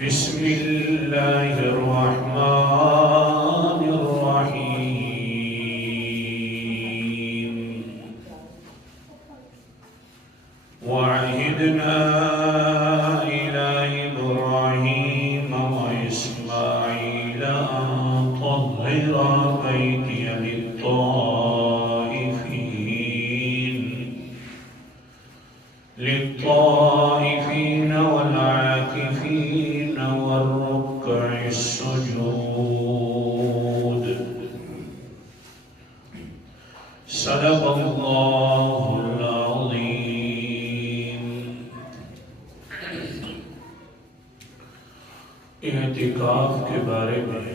بسم اللہ الرحمن الرحیم وعہدنا إلى إبراهيم وإسماعيل أن طهر بيتي للطائفين والعاكفين والركع السجود صدق اللہ العظیم۔ اعتکاف کے بارے میں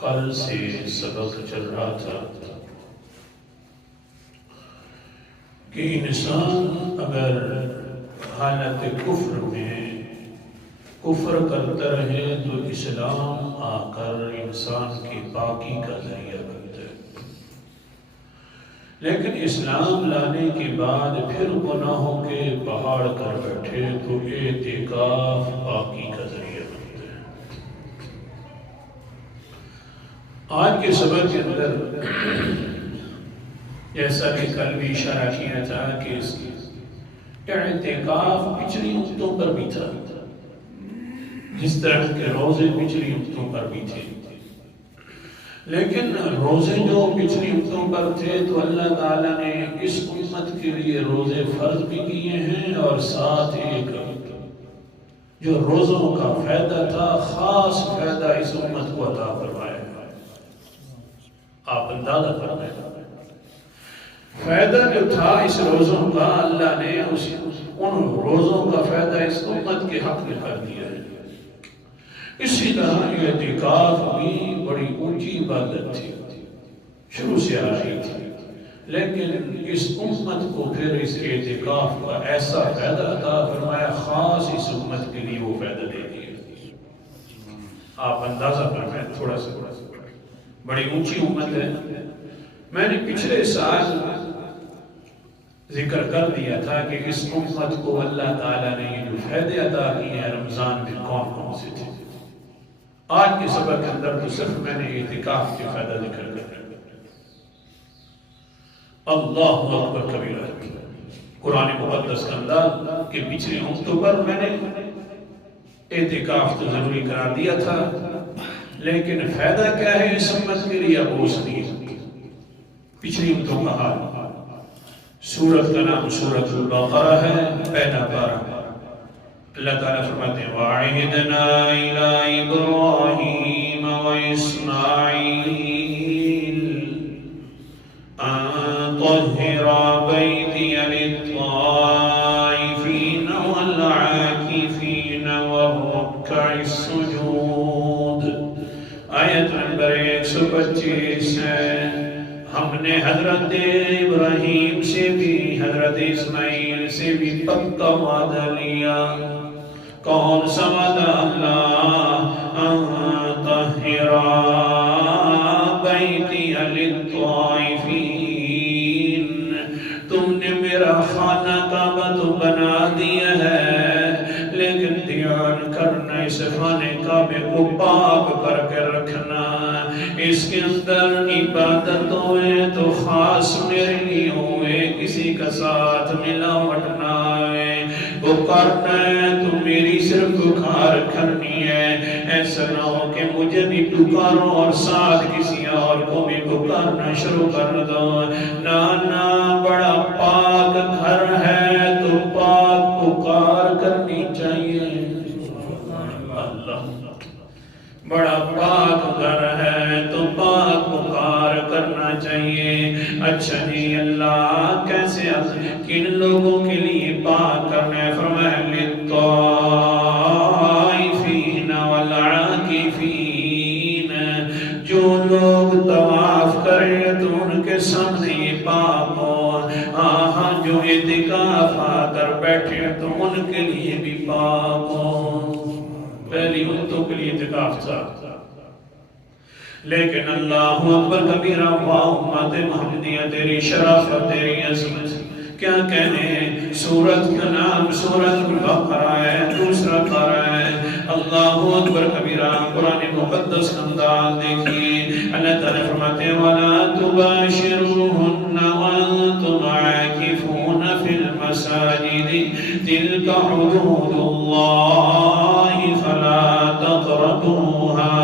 کل سے سبق چل رہا تھا کہ انسان اگر حالت کفر میں کفر کرتا رہے تو اسلام آ کر انسان کی پاکی کا ذریعہ بنتا ہے، لیکن اسلام لانے کے بعد پھر گناہوں کے پہاڑ کر بیٹھے تو اعتکاف پاکی کا ذریعہ بنتا ہے۔ آج کے سبق کے اندر جیسا کہ کل بھی اشارہ کیا تھا کہ اس اعتکاف پچھلی امتوں پر بھی تھا، جس طرح کے روزے پچھلی امتوں پر بھی تھے، لیکن روزے جو پچھلی امتوں پر تھے تو اللہ تعالیٰ نے اس امت کے لیے روزے فرض بھی کیے ہیں، اور ساتھ ایک جو روزوں کا فائدہ تھا، خاص فائدہ اس امت کو عطا فرمایا ہے۔ آپ اندازہ فرمائیں، فائدہ جو تھا اس روزوں کا، اللہ نے ان روزوں کا فائدہ اس امت کے حق میں کر دیا ہے۔ اسی طرح اعتکاف بھی بڑی اونچی عبادت تھی، شروع سے آ رہی تھی، لیکن اس امت کو پھر اس اعتکاف کا ایسا فائدہ عطا فرمایا، خاص اس امت کے لیے وہ فائدہ دے دیا۔ آپ اندازہ فرمائیں، تھوڑا سا بڑی اونچی امت ہے۔ میں نے پچھلے سال ذکر کر دیا تھا کہ اس امت کو اللہ تعالیٰ نے یہ جو فائدے عطا کیے ہیں رمضان میں کون کون سے تھے۔ آج کے سبق کے اندر تو صرف میں نے اعتکاف کے فائدہ ذکر کر دیا۔ اللہ اکبر کبیرہ، قرآن مقدس کا انداز کہ پچھلی امتوں پر میں نے اعتکاف تو ضروری قرار دیا تھا، لیکن فائدہ کیا ہے اس امت کے لیے اب وہ سنیے۔ پچھلی امتوں کا حال، سورت کا نام سورت البقرہ ہے، پہلا پارہ۔ اللہ تعالیٰ فرماتے ہیں وَعِهِدْنَا إِلَىٰ إِبْرَاهِيمَ وَإِسْمَاعِيلَ أَن طَهِّرَ بَيْتِيَ لِلطَّائِفِينَ وَالْعَاكِفِينَ وَالرُّكَّعِ السُّجُودِ۔ آیت نمبر 125 ہے۔ ہم نے حضرت ابراہیم سے بھی حضرت اسماعیل سے بھی پکا وعدہ لیا۔ کون سا وعدہ؟ اللہ طہر بیتی للطائفین، تم نے میرا خانہ کعبہ تو بنا دیا ہے، لیکن دھیان کرنا اس خانے کعبے کو پاک کر کے رکھنا، اس کے اندر عبادت ہوئے تو خاص میرے لیے ہوئے، کسی کا ساتھ ملاوٹ نہ آئے، پکارنا ہے تو میری صرف پکار کرنی ہے، ایسا نہ ہو کہ مجھے بھی پکارو اور ساتھ کسی اور کو بھی پکارنا شروع کر دو۔ نانا بڑا پاک گھر ہے تو پاک پکار کرنی چاہیے۔ اللہ، بڑا پاک گھر ہے تو پاک پکار کرنا چاہیے۔ اچھا جی، اللہ کیسے کن لوگوں کے لیے پاک کرنا ہے؟ فرمایا للطائفین والعاکفین، جو لوگ طواف کریں تو ان کے سامنے یہ پاک ہو، ہاں جو اعتکاف آ کر بیٹھے تو ان کے لیے بھی پاک ہو۔ پہلی امتوں کے لیے اعتکاف تھا، لیکن اللہ اکبر کبیرہ، واہ امت محمدیہ، تیری شرافت، تیری عظمت، کیا کہنے۔ سورت کا نام سورت البقرہ ہے، دوسرا اللہ اکبر کبیرہ قرآن مقدس انداز دیکھیے اللہ تعالیٰ فرماتے ہیں وَلَا تُبَاشِرُوهُنَّ وَأَنْتُمْ عَاكِفُونَ فِي الْمَسَاجِدِ تِلْكَ حُدُودُ اللَّهِ فَلَا تَقْرَبُوهَا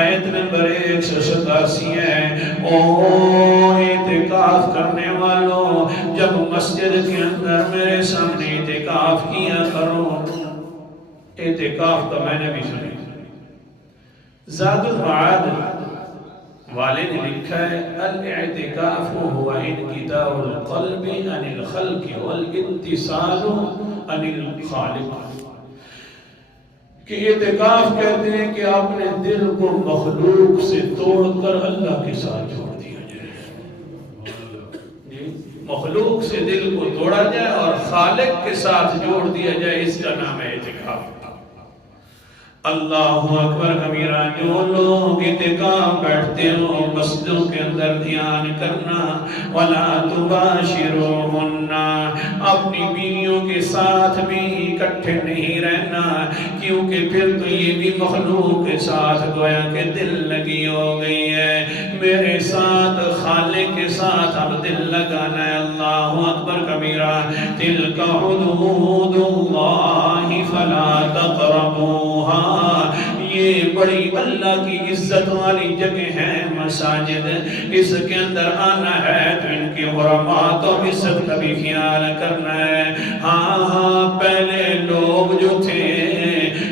آیت نمبر 187 ہے او اعتکاف کرنے والوں جب مسجد کے اندر میرے سامنے اعتکاف کیا کرو اعتکاف کا میں نے بھی سنی زاد المعاد والے نے لکھا ہے الاعتکاف هو انقطاع القلب عن الخلق والاتصال عن الخالق کہ اعتکاف کہتے ہیں کہ آپ نے دل کو مخلوق سے توڑ کر اللہ کے ساتھ جوڑ دیا جائے مخلوق سے دل کو توڑا جائے اور خالق کے ساتھ جوڑ دیا جائے اس کا نام ہے اعتکاف اللہ اکبر کبیرہ جو لوگ اعتکاف بیٹھتے ہو مسجدوں کے اندر دھیان کرنا وَلَا تُبَاشِرُوهُنَّ اپنی بیویوں کے ساتھ بھی اکٹھے نہیں رہنا کیونکہ پھر تو یہ بھی مخلوق کے ساتھ گویا کہ دل لگی ہو گئی ہے میرے ساتھ خالق کے ساتھ اب دل لگانا ہے اللہ اکبر کبیرہ تِلْكَ حُدُودُ اللَّهِ فَلَا تَقْرَبُوهَا یہ بڑی اللہ کی عزت والی جگہ ہے مساجد اس کے اندر آنا ہے تو ان کی حرمات اور عزت کا بھی خیال کرنا ہے ہاں پہلے لوگ جو تھے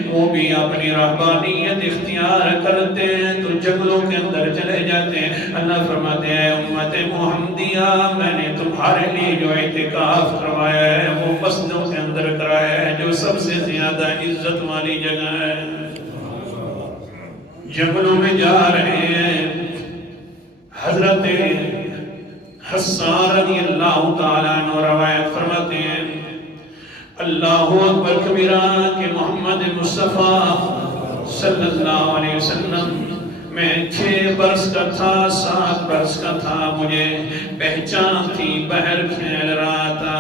وہ بھی اپنی رہبانیت اختیار کرتے ہیں تو جنگلوں کے اندر چلے جاتے ہیں اللہ فرماتے ہیں امت محمدیہ میں نے تمہارے لیے جو اعتکاف کروایا ہے وہ مسجدوں کے اندر کرایا ہے جو سب سے زیادہ عزت والی جگہ ہے جنگلوں میں جا رہے ہیں حضرت حسان رضی اللہ تعالیٰ عنہ روایت فرماتے ہیں اللہ اکبر کبیرہ کہ محمد مصطفیٰ صلی اللہ علیہ وسلم میں 6 برس کا تھا 7 برس کا تھا مجھے پہچان تھی بہر کھیل رہا تھا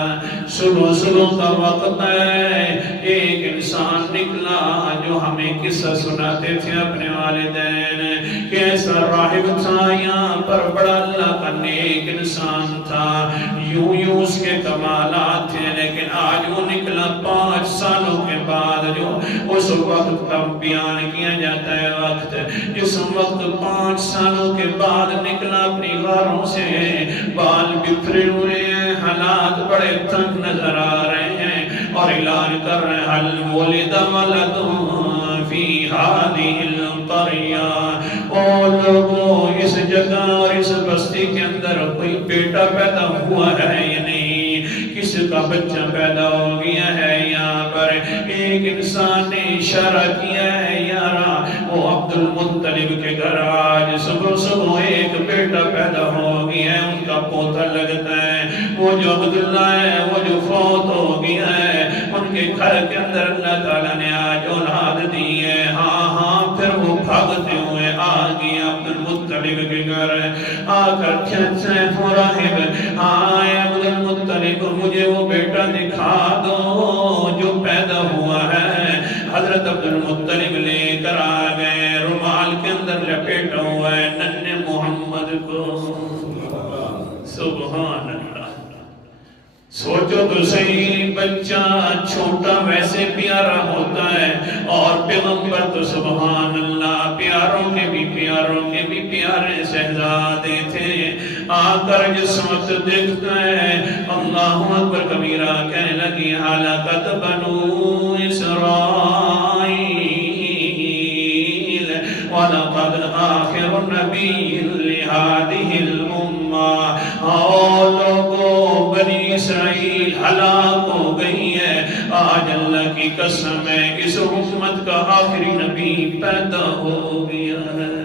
صبح کا وقت ہے ایک انسان نکلا جو ہمیں قصہ سناتے تھے اپنے والدین کیسا راہب تھا یہاں پر بڑا اللہ کا نیک انسان تھا یوں اس کے کمالات تھے لیکن آج وہ نکلا 5 سالوں کے بعد جو اس وقت کا بیان کیا جاتا ہے وقت جس وقت 5 سالوں کے بعد نکلا اپنی غاروں سے بال بکھرے ہوئے ہیں حالات بڑے تنگ نظر آ رہے ہیں اور اعلان کر رہے ہیں حل ولد ولد فی هذه القریہ او لوگوں اس جگہ اور اس بستی کے اندر کوئی بیٹا پیدا ہوا ہے یا نہیں کس کا بچہ پیدا ہو گیا ہے یہاں پر ایک انسان نے اشارہ کیا ہے یارا وہ عبد المطلب کے گھر آج صبح ایک بیٹا پیدا ہو گیا ہے ان کا پوتا لگتا ہے وہ جو عبداللہ ہے وہ جو فوت ہو گیا ہے ان کے گھر کے اندر اللہ تعالیٰ نے آج اولاد دی ہے ہاں پھر وہ بھاگتے ہوئے آ گیا عبد المطلب کے گھر آ کر کہتے ہیں راہب آئے عبد المطلب مجھے وہ بیٹا دکھا دو جو پیدا ہوا ہے حضرت عبد المطلب لے کر آ گئے رومال کے اندر لپیٹا ہوا ہے ننھے محمد کو سبحان اللہ سوچو تو صحیح بچہ چھوٹا ویسے پیارا ہوتا ہے اور پیغمبر تو سبحان اللہ پیاروں کے بھی پیارے شہزادے تھے آ کر جس وقت دیکھتا ہے اللہ اکبر کبیرہ کہنے لگی حالکت بنو اسرائیل وَلَقَدْ آخِرُ نَبِيٍّ لِهَذِهِ الْأُمَّةِ اور لوگوں بنی اسرائیل ہلاک ہو گئی ہے آج اللہ کی قسم ہے اس امت کا آخری نبی پیدا ہو گیا ہے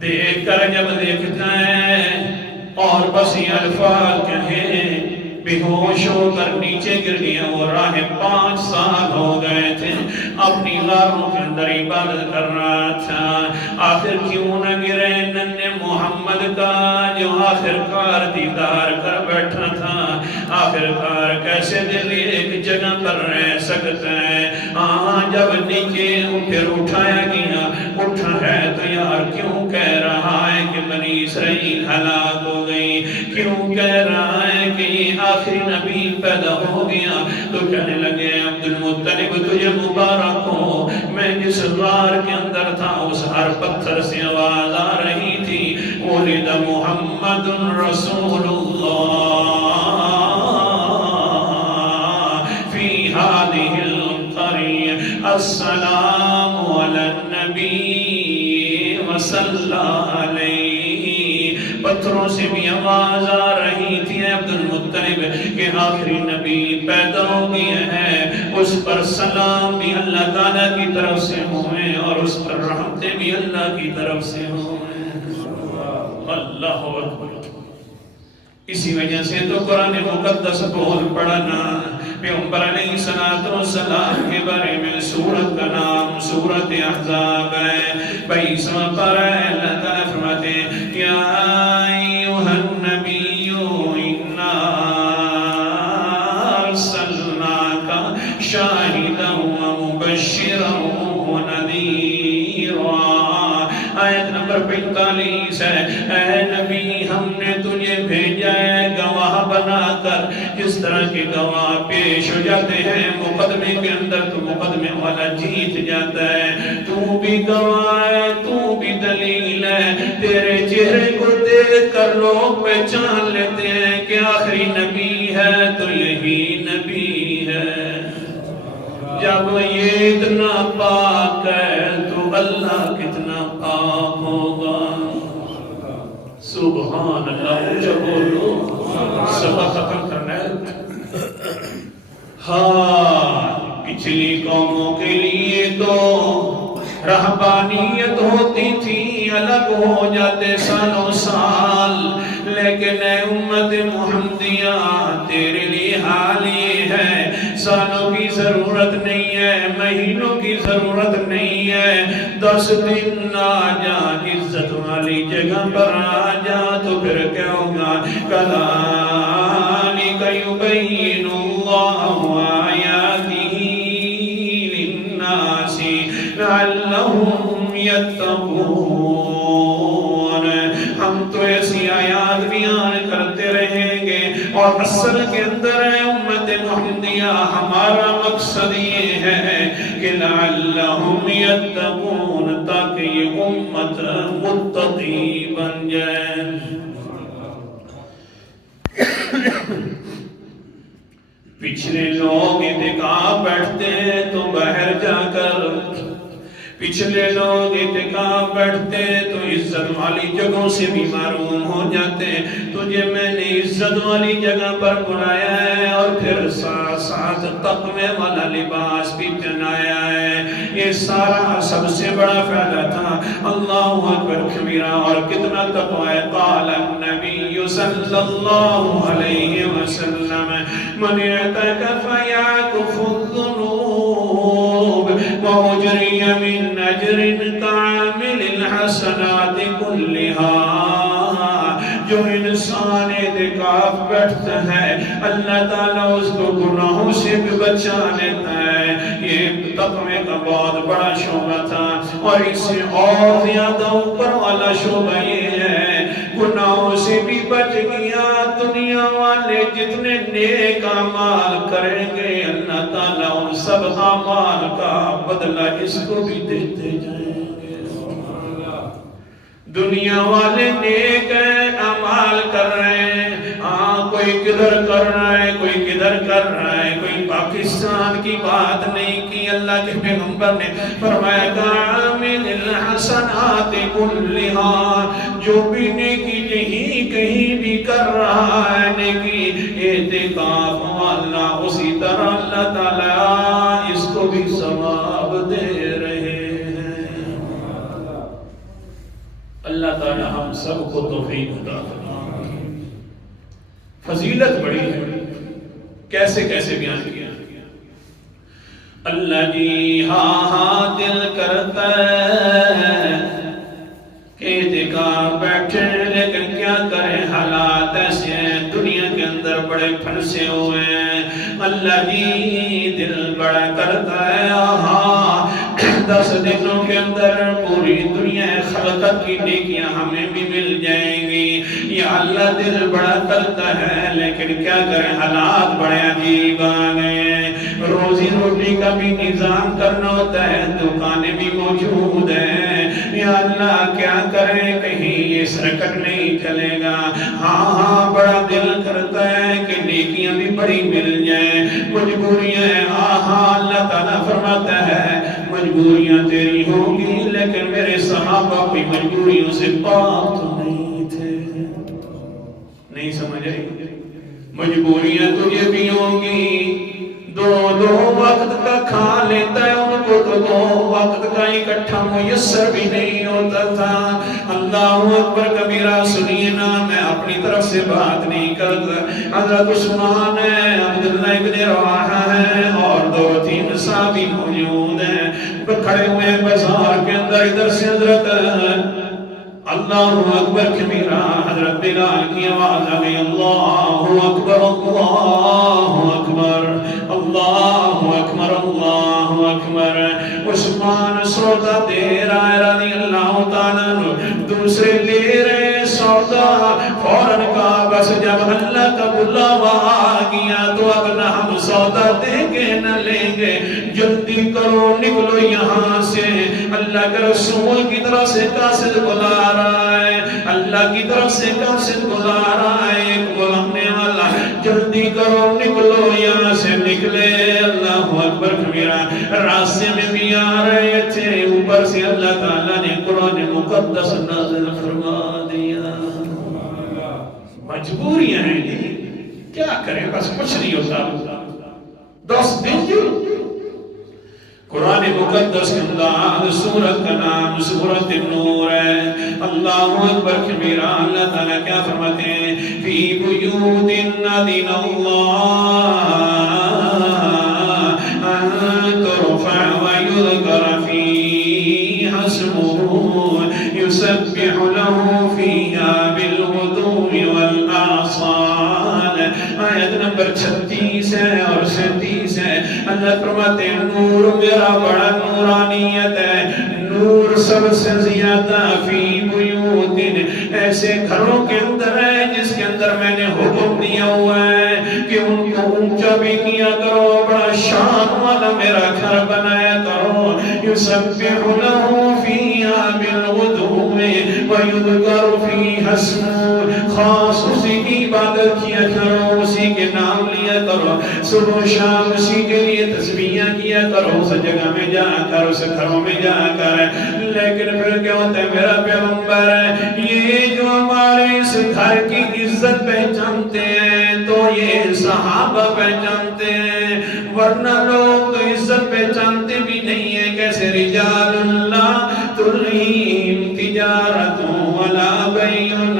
دیکھ کر جب دیکھتا ہے اور بس یہ الفاظ کہیں بے ہوش ہو کر نیچے گر گیا وہ راہ 5 سال ہو گئے تھے اپنی غاروں کے اندر عبادت کر رہا تھا آخر کیوں نہ گرے ننھے محمد کا جو آخرکار دیدار کر بیٹھا تھا آخرکار کیسے دل ایک جگہ پر رہ سکتا ہے جب نیچے پھر اٹھایا گیا، اٹھا ہے تو یار کیوں کہہ رہا ہے کہ بنی اسرائیل ہلاک ہو گئی، کیوں کہہ رہا ہے کہ یہ آخری نبی پیدا ہو گیا؟ تو کہنے لگے عبد المطلب تجھے مبارک ہو، میں جس غار کے اندر تھا اس ہر پتھر سے آواز آ رہی تھی ولد محمد رسول اللہ فی هذه القریہ السلام علی النبی وصلی علیہ۔ پتھروں سے بھی آواز آ رہی تھی عبد المطلب کہ آخری نبی پیدا ہو گیا ہے، اس پر سلام بھی اللہ تعالیٰ کی طرف سے ہوئے اور اس پر رحمتیں بھی اللہ کی طرف سے ہوئے۔ اللہ اکبر۔ اسی وجہ سے تو قرآن مقدس بول پڑھنا پیغمبر علیہ السلام کے بارے میں سورت کا نام سورت احزاب ہے۔ 22واں پارہ ہے، اللہ تعالیٰ فرماتے ہیں یا ایھا النبی انا ارسلناک شاہدا ومبشرا ونذیرا۔ آیت نمبر 45 ہے، اے نبی ہم نے تجھے بھیجا ہے گواہ بنا کر، جس طرح کے گواہ پیش ہو جاتے ہیں مقدمے کے اندر تو مقدمے والا جیت جاتا ہے، تو بھی گواہ ہے، تو بھی دلیل ہے، تیرے چہرے کو دیکھ کر لوگ پہچان لیتے ہیں کہ آخری نبی ہے تو یہی نبی ہے۔ جب یہ اتنا پاک ہے تو اللہ کتنا پاک ہوگا۔ سبحان اللہ، جب بولو سبا ختم کرنا ہے۔ ہاں پچھلی قوموں کے لیے تو رہبانیت ہوتی تھی، الگ ہو جاتے سالوں سال، لیکن اے امت محمدیہ تیرے لیے حال یہ ہے، سالوں کی ضرورت نہیں ہے، مہینوں کی ضرورت نہیں ہے، 10 دن آ جا عزت والی جگہ پر آ جا تو پھر کیا ہوگا؟ کذالک یبین اللہ آیاتہ للناس لعلہم یتقون۔ ہم تو ایسی آیات بیان کرتے رہیں گے، اور اصل کے اندر ہے امت محمدیہ ہمارا مقصد یہ ہے کہ لعلہم یتقون، تاکہ یہ امت متقی بن جائے۔ پچھلے لوگ اعتکاف بیٹھتے ہیں تو باہر جا کر، پچھلے لوگ اعتکاف بیٹھتے ہیں تو عزت والی جگہوں سے بھی معروم ہو جاتے ہیں، تجھے میں نے عزت والی جگہ پر بلایا ہے اور پھر ساتھ ساتھ تقوی والا لباس بھی پہنایا ہے۔ یہ سارا سب سے بڑا فائدہ تھا۔ اللہ اکبر کبیرہ، اور کتنا تقوی ہے۔ قال النبی صلی اللہ علیہ وسلم من اعتکف یعکف الذنوب وأجری من اجر کعامل الحسنات کلہا۔ جو انسان اعتکاف بیٹھتا ہے اللہ تعالیٰ اس کو گناہوں سے بھی بچا لیتا ہے۔ یہ تقوی کا بہت بڑا شعبہ تھا، اور اس سے اور زیادہ اوپر والا شعبہ یہ ہے گناہوں سے بھی بچ گیا۔ دنیا والے جتنے نیک اعمال کریں گے اللہ تعالیٰ ان سب اعمال کا بدلہ اس کو بھی دیتے جائیں گے۔ دنیا والے نیک اعمال کر رہے ہیں، کوئی کدھر کر رہا ہے، کوئی کدھر کر رہا ہے، کوئی پاکستان کی بات نہیں کی۔ اللہ کے پیغمبر نے فرمایا کامل الحسنات کلہا، جو بھی نیکی کہیں بھی کر رہا ہے نیکی اعتکاف والا، اسی طرح اللہ تعالیٰ اس کو بھی ثواب دے رہے ہیں۔ اللہ تعالیٰ ہم سب کو توفیق عطا فرمائے۔ فضیلت بڑی ہے، کیسے کیسے بیان کیا اللہ جی۔ ہاں دل کرتا ہے کہ اعتکاف بیٹھے، لیکن کیا کریں حالات ایسے ہیں، دنیا کے اندر بڑے پھنسے ہوئے ہیں۔ اللہ اللہ جی دل بڑا کرتا ہے آہا 10 دنوں کے اندر پوری دنیا خلقت کی نیکیاں ہمیں بھی مل جائیں گی یا اللہ دل بڑا کرتا ہے لیکن کیا کریں حالات بڑے عجیب آ گئے روزی روٹی کا بھی نظام کرنا ہوتا ہے دکانیں بھی موجود ہیں یا اللہ کیا کریں کہیں یہ سرکٹ نہیں چلے گا ہاں بڑا دل کرتا ہے کہ نیکیاں بھی بڑی مل جائیں مجبوریاں اللہ تعالیٰ فرماتا ہے مجبوریاں تیری ہوں گی لیکن میرے صحابہ بھی مجبوریوں سے پاک تو نہیں تھے نہیں سمجھ رہی مجبوریاں تجھے بھی ہوں گی دو وقت کا کھا لیتا ہے ان کو تو 2 وقت کا اکٹھا میسر بھی نہیں ہوتا تھا اللہ اکبر کبیرہ سنیے نا میں اپنی طرف سے بات نہیں کرتا حضرت عثمان ہے عبداللہ ابن رواحہ ہے اور 2-3 صحابی موجود ہیں کھڑے ہوئے بازار کے اندر ادھر سے حضرت اللہ اکبر کبیرہ حضرت بلال کی آواز آ گئی اللہ اکبر اللہ اکبر اللہ اکبر اللہ اکبر عثمان سودا دے رہا ہے رضی اللہ تعالیٰ دوسرے لے رہے سودا فوراً کہا بس جب اللہ کا بلاوا آ گیا تو اب نہ ہم سودا دیں گے نہ لیں گے جلدی کرو نکلو یہاں سے اللہ کے رسول کی طرف سے قاصد بلا رہا ہے اللہ کی طرف سے قاصد بلا رہا ہے ایک بلانے والا جلدی کرو نکلو یہاں سے نکلے اللہ اکبر کبیرہ راستے میں بھی آ رہے تھے اوپر سے اللہ تعالیٰ نے قرآن مقدس نازل فرما دیا مجبوریاں ہیں یہ کیا کریں بس کچھ نہیں ہوتا 10 دن جو قرآن مقدس کے اندر سورت کا نام سورت النور ہے اللہ اکبر کبیرہ اللہ تعالیٰ کیا فرماتے ہیں فی بیوت اذن اللہ ان ترفع ویذکر فیہا اسمہ یسبح له فیہا بالغدو والآصال آیت نمبر 36 ہے اور 37 ہے اللہ فرماتے ہیں نور میرا بڑا نورانیت ہے نور سب سے زیادہ فی بیوت ایسے گھروں کے اندر ہے جس کے اندر میں نے حکم دیا ہوا ہے کہ ان کو اونچا بھی کیا کرو بڑا شان والا میرا گھر بنایا کرو یسبح له فیہا بالغدو ویذکر فیہا اسمہ خاص اسی کی عبادت کیا کرو اسی کے نام لیا کرو صبح و شام اسی کے لیے تسبیحاں کیا کرو اس جگہ میں جا کر اس گھروں میں جا کر لیکن پھر کیا ہوتا ہے میرا پیغمبر یہ جو ہمارے اس گھر کی عزت پہچانتے ہیں تو یہ صحابہ پہچانتے ہیں ورنہ لوگ تو عزت پہچانتے بھی نہیں ہیں کیسے رجال اللہ تلہیم تجارت ولا بیع عن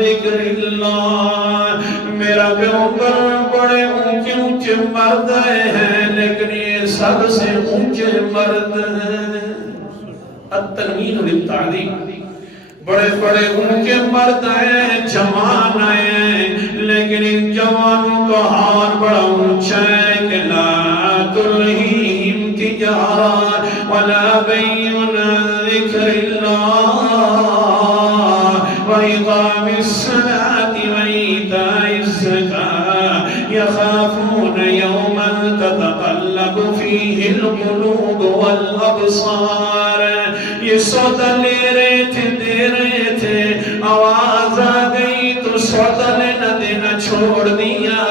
ذکر اللہ میرا پیغمبر بڑے اونچے اونچے مرد ہیں لیکن یہ سب سے اونچے مرد ہیں التنوین للتعظیم بڑے بڑے اونچے مرد ہیں جوان ہیں لیکن ان جوانوں کا حال بڑا اونچا ہے کہ لا تلہیم تجارت ولا بیع عن ذکر اللہ وإقام الصلاة وإيتاء الزكاة يخافون يوما تتقلب فيه القلوب والأبصار یہ سودا لے رہے تھے دے رہے تھے آواز آ گئی تو سودا لینا دینا چھوڑ دیا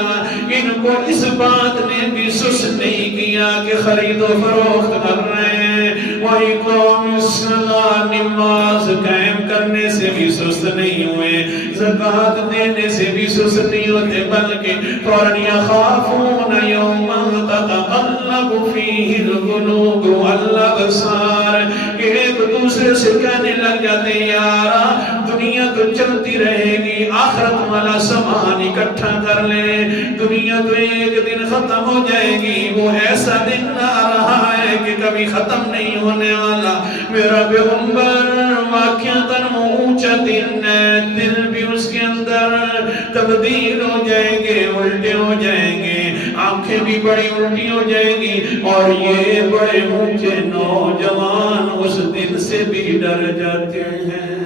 ان کو اس بات نے بھی سست نہیں کیا کہ خرید و فروخت کر رہے ہیں وَإِقَامِ الصَّلَاةِ نماز قائم کرنے سے بھی سست نہیں ہوئے زکوٰۃ دینے سے بھی سست نہیں ہوتے بلکہ فوراً يَخَافُونَ يَوْمًا تَتَقَلَّبُ فِيهِ الْقُلُوبُ وَالْأَبْصَارُ کہ ایک دوسرے سے کہنے لگ جاتے یارا دنیا تو چلتی رہے گی آخرت والا سامان اکٹھا کر لے دنیا تو ایک دن ختم ہو جائے گی وہ ایسا دن آ رہا ہے کہ کبھی ختم نہیں ہونے والا میرا پیغمبر واقعتاً اونچا دن ہے دل بھی اس کے اندر تبدیل ہو جائیں گے الٹے ہو جائیں گے آنکھیں بھی بڑی الٹی ہو جائیں گی اور یہ بڑے اونچے نوجوان اس دن سے بھی ڈر جاتے ہیں۔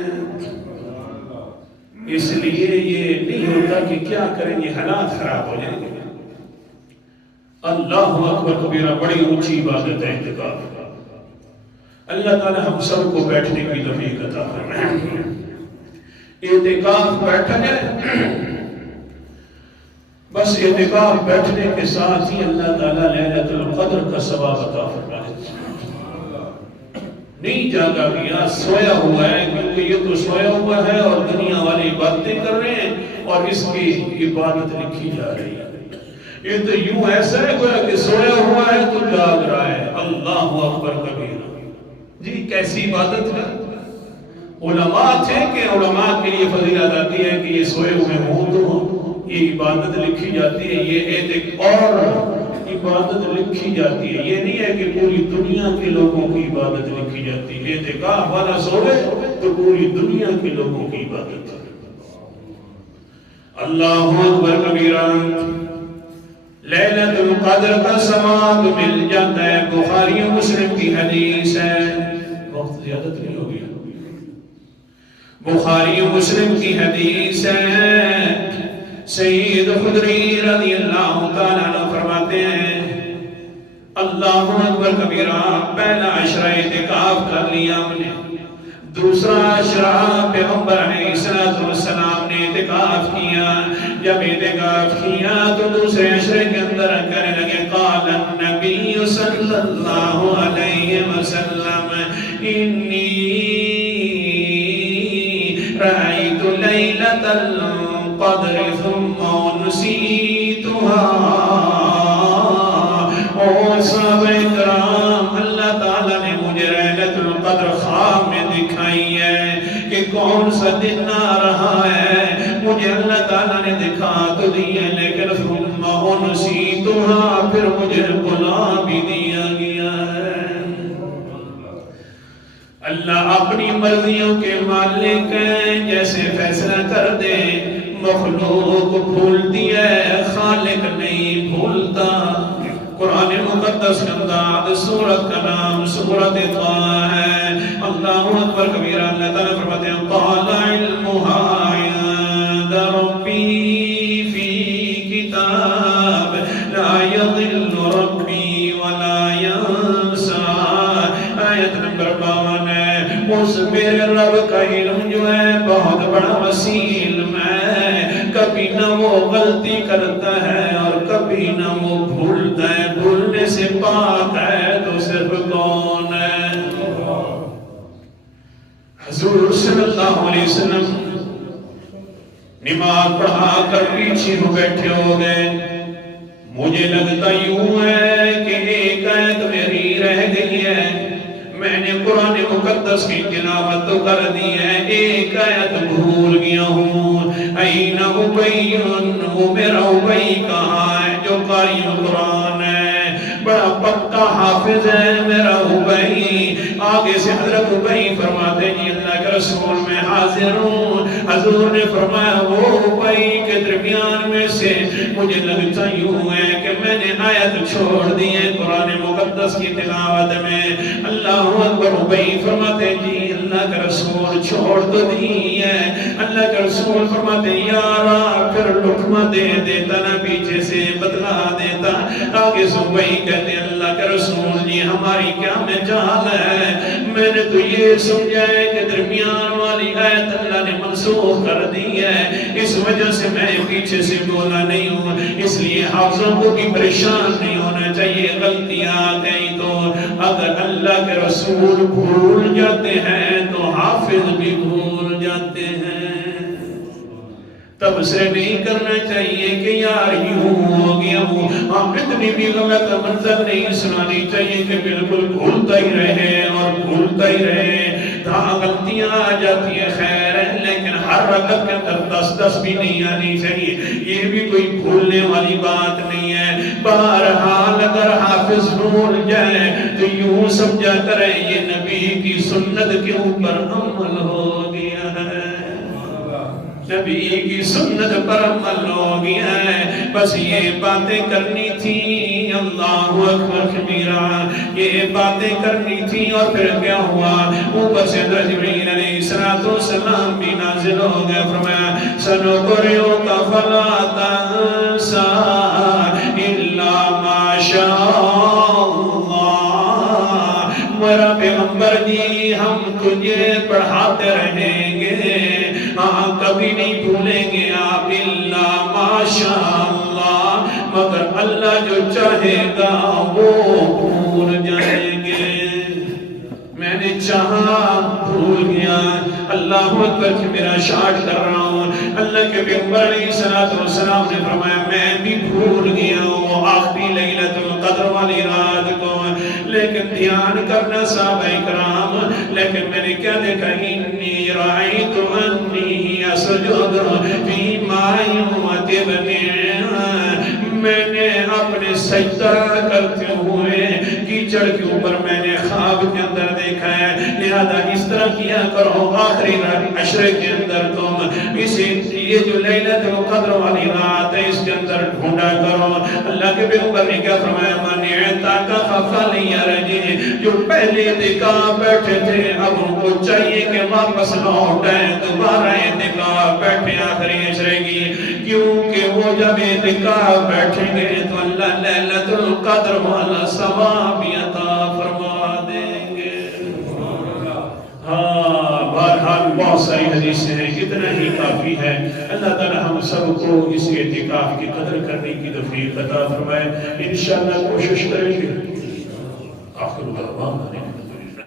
اس لیے یہ نہیں ہوتا کہ کیا کریں گے، حالات خراب ہو جائیں گے۔ اللہ اکبر کبیرہ، بڑی اونچی عبادت ہے اعتکاف۔ اللہ تعالی ہم سب کو بیٹھنے کی توفیق عطا فرمائے۔ اعتکاف بیٹھنے، بس اعتکاف بیٹھنے کے ساتھ ہی اللہ تعالیٰ لیلۃ القدر کا ثواب عطا فرمائے۔ نہیں جاگا گیا، سویا ہوا ہے، کیونکہ یہ تو سویا ہوا ہے اور دنیا والی باتیں کر رہے ہیں اور اس کی عبادت لکھی جا رہی ہے۔ یہ تو یوں ایسا ہے کہ سویا ہوا ہے تو جاگ رہا ہے۔ اللہ اکبر کبیرہ، جی کیسی عبادت ہے۔ علماء تھے کہ علماء کے لیے فضیلت آتی ہے کہ یہ سوئے ہوئے ہوں تو یہ عبادت لکھی جاتی ہے، یہ ایک اور عبادت لکھی جاتی ہے۔ یہ نہیں ہے کہ پوری دنیا کے لوگوں کی عبادت لکھی جاتی ہے۔ اعتکاف والا سوئے تو پوری دنیا کے لوگوں کی عبادت ہے۔ اللہ اکبر کبیرہ، لیلۃ القدر کا ثواب مل جاتا ہے۔ بخاری و مسلم کی حدیث ہے، وقت زیادت نہیں ہو گیا۔ بخاری و مسلم کی حدیث ہے، سید خدری رضی اللہ تعالیٰ عنہ فرماتے ہیں، اللہ اکبر کبیرہ، پہلا عشرہ اعتکاف کر لیا ہم نے، دوسرا عشرہ پیغمبر علیہ السلام نے اعتکاف کیا۔ جب اعتکاف کیا تو دوسرے عشرے کے اندر کہنے لگے، قال النبی صلی اللہ علیہ وسلم انی رأیت لیلۃ القدر ثم نسیتها۔ اور صحابہ کرام، اللہ تعالیٰ نے مجھے لیلۃ القدر خواب میں دکھائی ہے کہ کون سا دن آ رہا ہے، مجھے اللہ تعالیٰ نے دکھا تو دیا، لیکن ثم نسیتها، پھر مجھے بلا بھی دیا گیا ہے۔ اللہ اپنی مرضیوں کے مالک ہیں، جیسے فیصلہ کر دے۔ مخلوق بھولتی ہے، خالق نہیں بھولتا۔ قرآن مقدس کے اندر سورت کا نام سورت طٰہٰ ہے۔ اللہ اکبر کبیرہ، اللہ تعالیٰ فرماتے ہیں، طَالَ عِلْمُهَا عِندَ رَبِّي فِي كِتَابٍ لَا يَضِلُّ رَبِّي وَلَا يَنسَى۔ آیت نمبر 52 ہے۔ اس میرے رب کا علم جو ہے بہت بڑا وسیع علم ہے، کبھی نہ وہ غلطی کرتا ہے اور کبھی نہ وہ بھولتا ہے، بھولنے سے پاک ہے تو صرف کون ہے؟ حضور صلی اللہ علیہ وسلم نماز پڑھا کر پیچھے ہو بیٹھے ہو گئے۔ مجھے لگتا یوں ہے کہ ایک آیت میری رہ گئی ہے، میں نے قرآن مقدس کی تلاوت تو کر دی ہے، ایک آیت بھول گیا ہوں۔ این ابی، وہ میرا ابی کہاں ہے جو قاری قرآن ہے، بڑا پکا حافظ ہے میرا ابی۔ آگے سے حضرت ابی فرماتے ہیں، اللہ کے رسول میں حاضر ہوں۔ حضور نے فرمایا، وہ ابی کے درمیان میں سے مجھے لگتا یوں ہے کہ میں نے آیت چھوڑ دی ہے قرآن مقدس کی تلاوت میں۔ اللہ اکبر، ابی فرماتے ہیں، جی اللہ کا رسول چھوڑ تو دی ہے۔ اللہ کا رسول فرماتے ہیں، یارا پھر لقمہ دے دیتا نا، پیچھے سے بتلا دیتا۔ آگے سے ابی کہتے ہیں، اللہ کا رسول جی ہماری کیا مجال ہے، میں نے تو یہ سمجھا ہے کہ درمیان والی آیت اللہ نے منسوخ کر دی ہے، اس وجہ سے میں پیچھے سے بولا نہیں ہوں۔ اس لیے حافظوں کو بھی پریشان نہیں ہونا چاہیے، غلطیاں آ گئی تو اگر اللہ کے رسول بھول جاتے ہیں تو حافظ بھی بھول جاتے ہیں۔ تب سے نہیں کرنا چاہیے کہ یار یوں ہو گیا وہ، ہم اتنی بھی غلط منظر نہیں سنانی چاہیے کہ بالکل بھولتا ہی رہے اور بھولتا ہی رہے۔ تھا غلطیاں آ جاتی ہیں خیر ہے، لیکن ہر رکعت کے اندر 10 بھی نہیں آنی چاہیے، یہ بھی کوئی بھولنے والی بات نہیں ہے۔ بہرحال اگر حافظ بھول جائے تو یوں سمجھا کرے یہ نبی کی سنت کے اوپر عمل ہو گیا ہے۔ نبی کی سنت پر عمل ہو گیا ہے، بس یہ باتیں کرنی تھی، اللہ اکبر کبیرہ، یہ باتیں کرنی تھی۔ اور پھر کیا ہوا؟ اوپر سے جبرائیل علیہ السلام بھی نازل ہو گئے، فرمایا سنقرئک فلا تنسى الا ما شاء اللہ، میرا پیغمبر جی ہم تجھے پڑھاتے رہیں گے، کبھی نہیں بھولیں گے آپ، الا ما شاء اللہ، مگر اللہ جو چاہے گا وہ بھول جائیں گے۔ میں نے چاہا بھول گیا، اللہ اکبر کہ میرا شاٹ کر رہا ہوں۔ اللہ کے پیغمبر علیہ السلام نے فرمایا میں بھی بھول گیا وہ آخری لیلۃ القدر والی رات کو، لیکن دھیان کرنا صحابہ کرام، لیکن میں نے کیا دیکھا؟ انی رأیت انی اسجد فی ما یعتبنی، میں نے اپنے سجدہ کرتے ہوئے کیچڑ کے اوپر میں نے خواب کے اندر دیکھا ہے، لہذا اس طرح کیا کرو آخری عشرے کے اندر تم یہ جو لیلۃ القدر والی رات ہے اس کے اندر ڈھونڈا کرو۔ اللہ کے پیغمبر نے کیا فرمایا؟ من اعتکف فلیرجع، جو پہلے اعتکاف بیٹھے تھے اب ان کو چاہیے کہ واپس لوٹیں، دوبارہ اعتکاف بیٹھے آخری عشرے کی، کیونکہ وہ جب اعتکاف بیٹھیں گے تو اللہ لیلۃ القدر والا ثواب عطا فرما دیں گے۔ بہرحال بہت ساری حدیثیں ہیں، اتنا ہی کافی ہے۔ اللہ تعالی ہم سب کو اس اعتکاف کی قدر کرنے کی توفیق عطا فرمائے، انشاءاللہ کوشش کریں گے۔ آخر دعوانا